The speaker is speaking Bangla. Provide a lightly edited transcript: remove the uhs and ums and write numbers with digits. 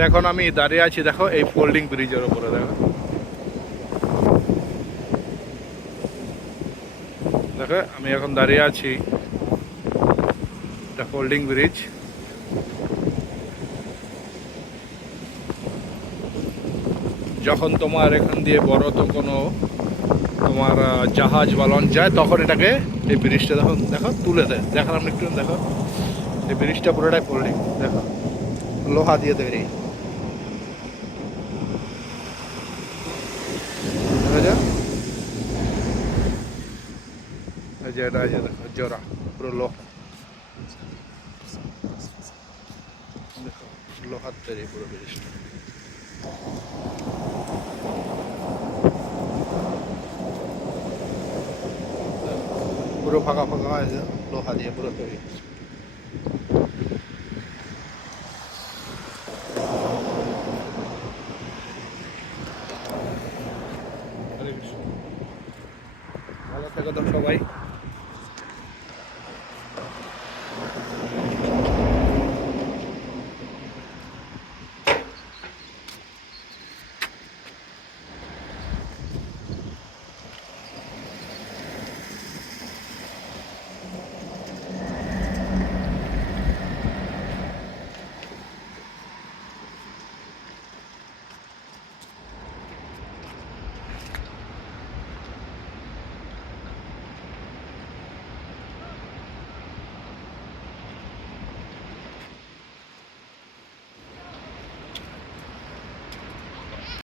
এখন আমি দাঁড়িয়ে আছি, দেখো এই ফোল্ডিং ব্রিজের উপরে। দেখো দেখো আমি এখন দাঁড়িয়ে আছি, এটা ফোল্ডিং ব্রিজ। যখন তোমার এখান দিয়ে বড় তো কোনো তোমার জাহাজ বা লঞ্চ যায়, তখন এটাকে এই ব্রিজটা দেখো দেখো তুলে দেয়। দেখালাম একটু, দেখো এই ব্রিজটা পুরোটাই ফোল্ডিং, দেখো লোহা দিয়ে তৈরি। এই যে এটা, এই যে দেখো জোড়া পুরো লোহা, দেখো লোহার তৈরি পুরো ব্রিজটা। পুরো ফাঁকা ফাঁকা হয়ে যায়, লোহা দিয়ে পুরো তৈরি। হরে কৃষ্ণ। ভালো থেকো তো সবাই।